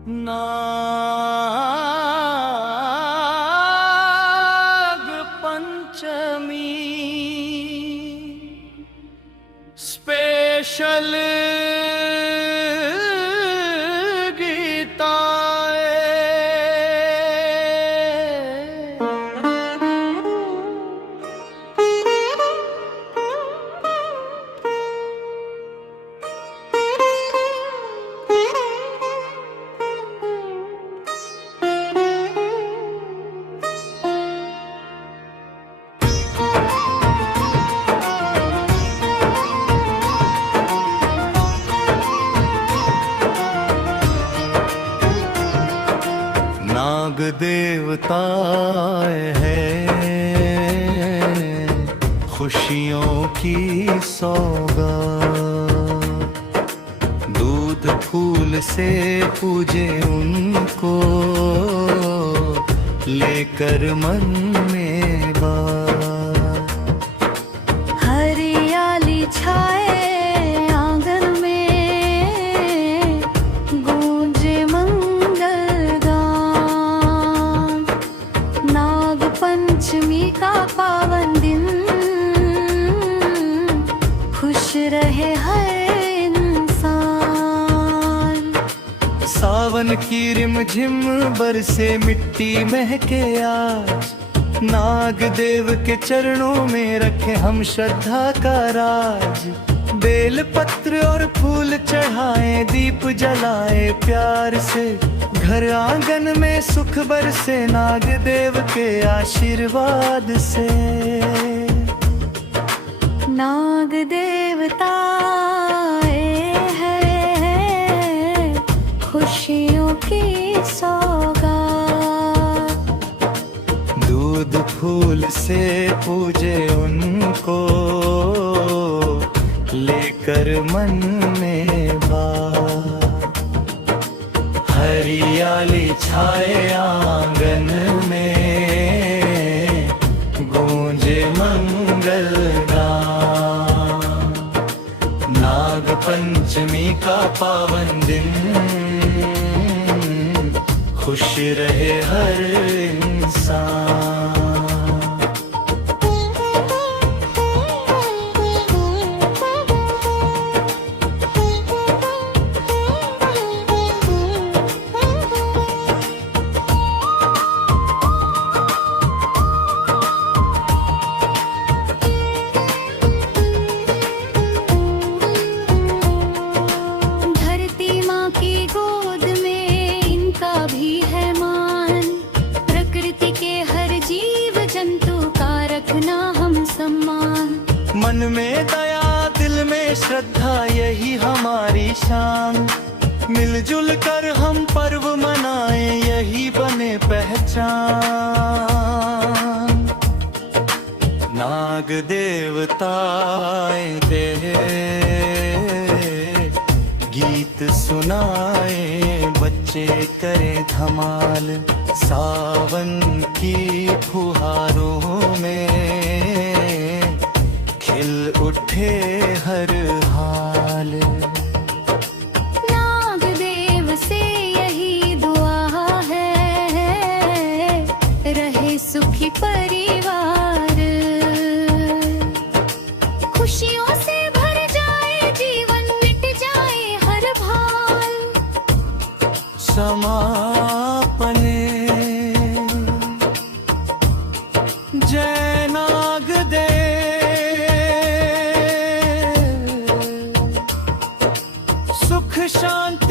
Nag Panchami special नाग देवता है खुशियों की सौगात, दूध फूल से पूजे उनको, लेकर मन में बात। हरियाली छाए आंगन में, गूंजे मंगलगान। नाग पंचमी का पावन दिन, खुश रहे हर इंसान। सावन की रिमझिम बरसे मिट्टी महके आज, नाग देव के चरणों में रखे हम श्रद्धा का राज। बेल पत्र और फूल चढ़ाए, दीप जलाए प्यार से, घर आंगन में सुख बरसे नाग देव के आशीर्वाद से। नाग देवता है खुशियों की सौगात, दूध फूल से पूजे उनको, लेकर मन में बात। हरियाली छाए आंगन में, गूंजे मंगलगान। नाग पंचमी का पावन दिन, खुश रहे हर इंसान। मन में दया दिल में श्रद्धा यही हमारी शान, मिलजुल कर हम पर्व मनाएं यही बने पहचान। नाग देवता दे गीत सुनाए, बच्चे करें धमाल, सावन की फुहारों में खिल उठे हर हाल। नाग देव से यही दुआ है, रहे सुखी परिवार, खुशियों से भर जाए जीवन, मिट जाए हर भाल। समापने जय नाग देव, सुख शांति